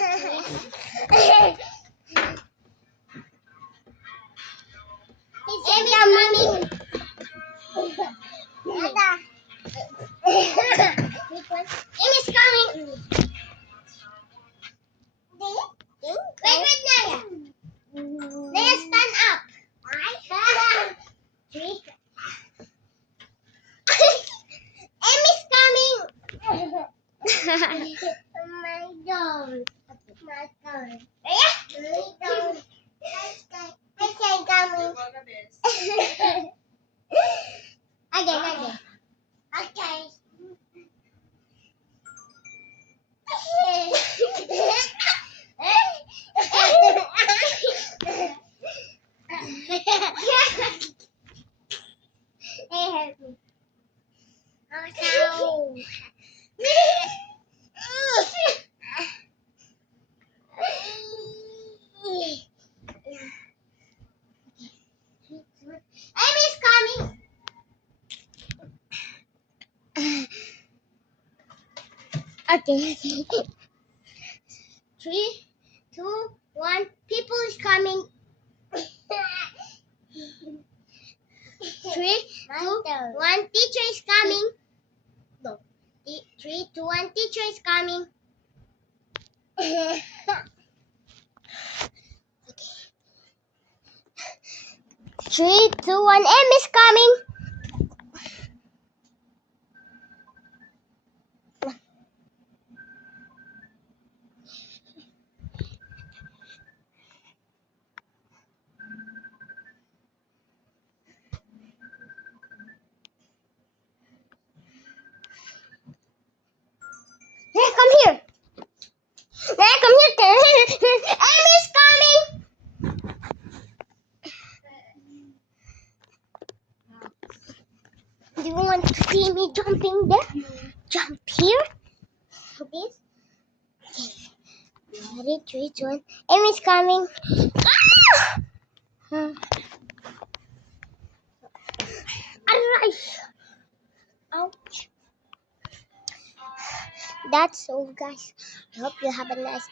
Emmy's coming. Emmy's coming. Wait, Naya. Naya, stand up. Emmy's coming. Oh my God. My God. I can't coming. Again. Okay. They hurt me. Oh, Emmy's coming. Okay. 3, 2, 1. People is coming. 3, 2, 1. Teacher is coming. Go. 3, 2, 1. Teacher is coming. Okay. 3, 2, 1. M is coming. Hey, come here. Hey, come here. M is coming. Do you want to see me jumping there? Jump here. This. Okay. Ready? 3, 2, 1. M is coming. Ah! Aray! Ouch. That's all, guys. I hope you have a nice